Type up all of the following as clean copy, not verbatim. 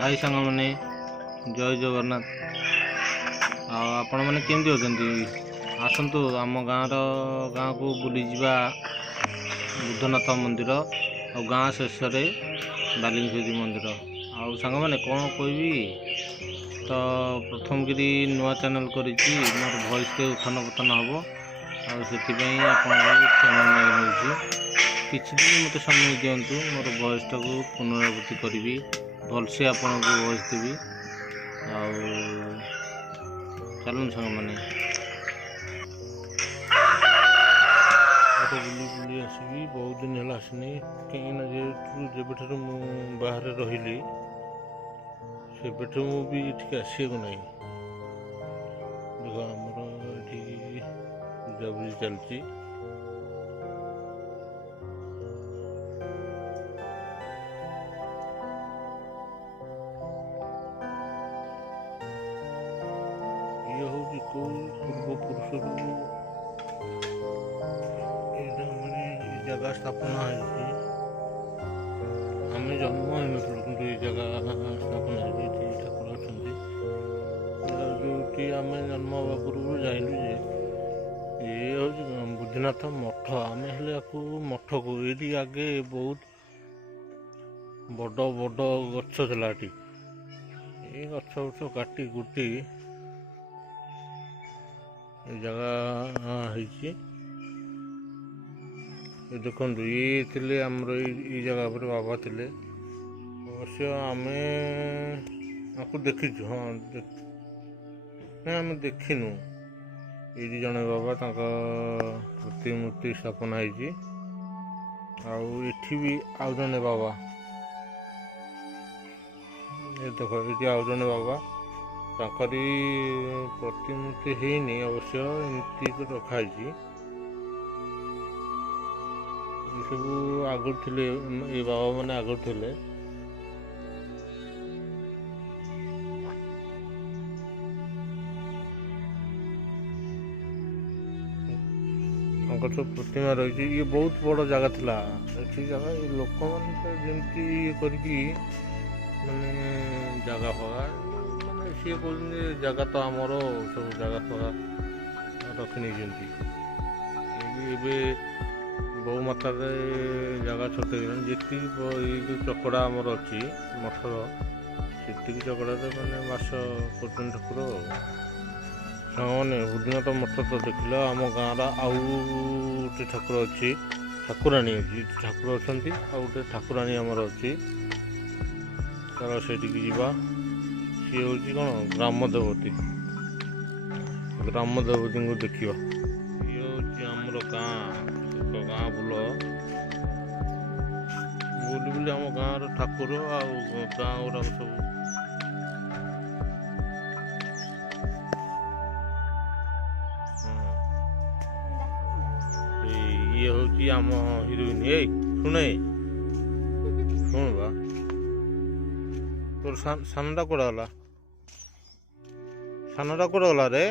हाय सांग मैंने जय जगन्नाथ आपण मैंने केमती अच्छा आसतु आम गाँव को बुली जा बुद्धनाथ मंदिर और गाँ शेष बालिंगेश्वरी मंदिर आउ सांग मैंने कौन कहि तो प्रथम करी नुआ चैनल करी मोर भॉइस के उत्थान पतन हम आउ से क्षमा मांगी किसी दिन मत समय दिंतु मोर भॉइस टाक पुनरावृत्ति करी भलसे आपन को भॉइस देवी चलन सांग मैंने बुली बुली आसबि बहुत दिन है आसनी कहीं जेबठ बाहर रही से भी ये आसक ना देख आमर ये पूजापूजी चलती ये हूँ कौ पूर्वपुरुष जगह स्थापना है आम जन्म हो कि जगह स्थापना है ठाकुर अच्छा जो आम जन्म हवा पूर्व जाइलु ये हूँ बुद्धनाथ मठ आम हेल्ला मठ को ये आगे बहुत बड़ बड़ गछ था ये गछ गछ काटी कुटी जगह देखु ये थे आमर ये जगह पर बाबा थे अवश्य आम आपको देखीचु हाँ आम देखिनु ये जड़े बाबा प्रतिमूर्ति स्थापना है भी आउ जड़े बाबा ये देख ये आउ जड़े बाबा ताकरी प्रतिमूर्ति है अवश्य एमती रखाई सब आगुरी थे ये बाबा मैंने आगुरी थे सब प्रतिमा रही ये बहुत बड़ जगह था जगह लोक मैंने जमी ये करके माने जगह फगा माने सी कहते जगह तो आमर सब जगह फगा रखी नहीं बहु मात्रा जगह छोटे जी जो चकड़ा आमर अच्छी मठर से चकड़ा मैंने बास कर ठाकुर मैंने बुद्धनाथ मठ तो देख लो आम गाँव आउ गोटे ठाकुर अच्छी ठाकुराणी अच्छी ठाकुर अच्छा आउ गोटे ठाकुराणी आमर अच्छी चलो से जावा सी हूँ कौन ग्राम देवती को देखा ये हूँ आमर गाँ गाँ बुल बुली बुली आम गाँव ठाकुर आउ गाँ गुरा सब ये हूँ आम हिरोइन ए शुणे शुण बा तोर सानटा कौड़ा गला सानटा कौड़ा गला रे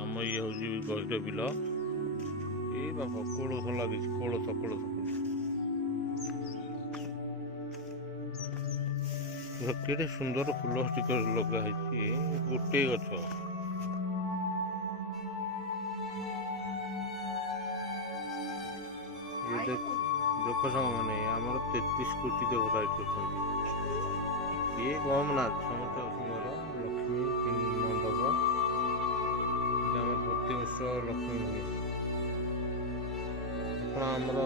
आम ये हूँ गहिर बिल ये बाबा कोलथ लगे कोलथ केड़े सुंदर फूल लगाई गोटे गछ देख सांग मैंने आमर 33 कोटी देवता अच्छा ये कम ना समस्त सुंदर लक्ष्मी मंडप आम प्रति वर्ष लक्ष्मी हुए आमर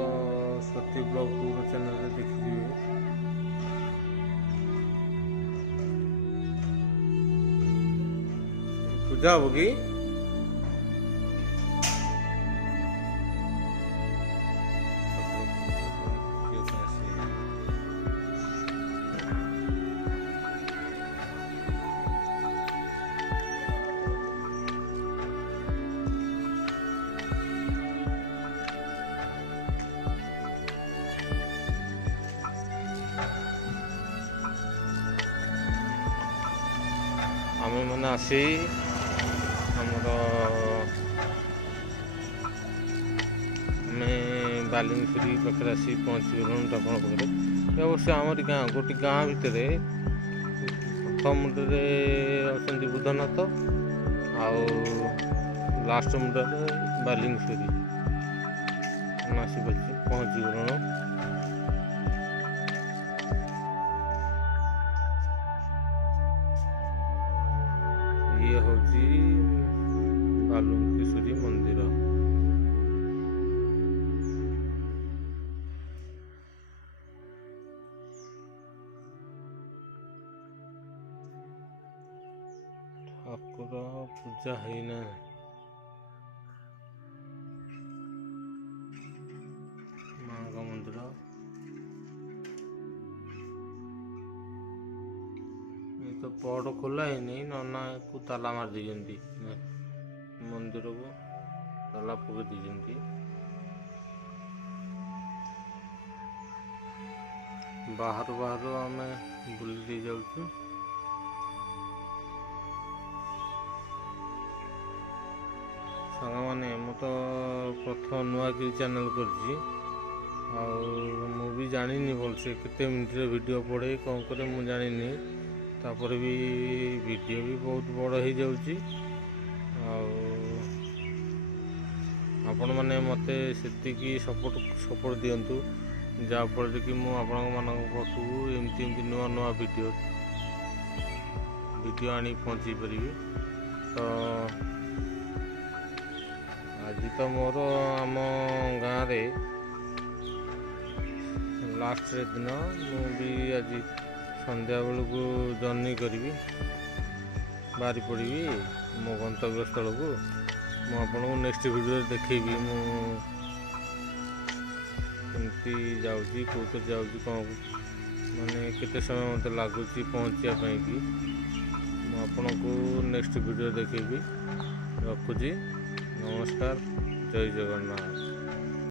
सती ब्लॉग चैनल देखिए पूजा होगी आम मैंने आसी ଆମର ଆମେ ବାଲିଙ୍ଗିପୁରୀ ପାଖରେ ଆସି ପହଞ୍ଚିଗଲୁଣି ଆପଣ ପାଖରେ। ଅବଶ୍ୟ ଆମରି ଗାଁ ଗୋଟେ ଗାଁ ଭିତରେ ପ୍ରଥମ ମୁଣ୍ଡରେ ଅଛନ୍ତି ବୁଦ୍ଧନାଥ, ଆଉ ଲାଷ୍ଟ ମୁଣ୍ଡରେ ବାଲିଙ୍ଗିପୁରୀ। ଆମେ ଆସି ପହଞ୍ଚିଗଲୁଣୁ। ଇଏ ହେଉଛି ବାଲୁଙ୍କେଶ୍ୱରୀ ମନ୍ଦିର। ଠାକୁର ପୂଜା ହେଇନା, ମାଙ୍କ ମନ୍ଦିର। ଏ ତ ପହଡ଼ ଖୋଲା ହେଇନି, ନନାକୁ ତାଲା ମାରି ଦେଇଛନ୍ତି, ମନ୍ଦିରକୁ ତାଲା ପକେଇ ଦେଇଛନ୍ତି। ବାହାରୁ ଆମେ ବୁଲି ଦେଇ ଯାଉଛୁ। ସାଙ୍ଗମାନେ, ମୁଁ ତ ପ୍ରଥମ ନୂଆକିରି ଚ୍ୟାନେଲ୍ କରିଛି, ଆଉ ମୁଁ ବି ଜାଣିନି ଭଲସେ କେତେ ମିନିଟ୍ରେ ଭିଡ଼ିଓ ପଡ଼େ କ'ଣ କରେ ମୁଁ ଜାଣିନି। ତାପରେ ବି ଭିଡ଼ିଓ ବି ବହୁତ ବଡ଼ ହେଇଯାଉଛି। ଆଉ ଆପଣମାନେ ମୋତେ ସେତିକି ସପୋର୍ଟ ଦିଅନ୍ତୁ, ଯାହାଫଳରେ କି ମୁଁ ଆପଣମାନଙ୍କ ପାଖକୁ ଏମିତି ନୂଆ ଭିଡ଼ିଓ ଆଣି ପହଞ୍ଚେଇ ପାରିବି। ତ ଆଜି ତ ମୋର ଆମ ଗାଁରେ ଲାଷ୍ଟ ଦିନ, ମୁଁ ବି ଆଜି ସନ୍ଧ୍ୟା ବେଳକୁ ଜର୍ଣ୍ଣି କରିବି, ବାହାରି ପଡ଼ିବି ମୋ ଗନ୍ତବ୍ୟ ସ୍ଥଳକୁ। ମୁଁ ଆପଣଙ୍କୁ ନେକ୍ସଟ ଭିଡ଼ିଓରେ ଦେଖେଇବି ମୁଁ କେମିତି ଯାଉଛି, କେଉଁଥିରେ ଯାଉଛି, କ'ଣ ମାନେ କେତେ ସମୟ ମୋତେ ଲାଗୁଛି ପହଞ୍ଚିବା ପାଇଁକି। ମୁଁ ଆପଣଙ୍କୁ ନେକ୍ସଟ ଭିଡ଼ିଓ ଦେଖେଇବି। ରଖୁଛି, ନମସ୍କାର, ଜୟ ଜଗନ୍ନାଥ।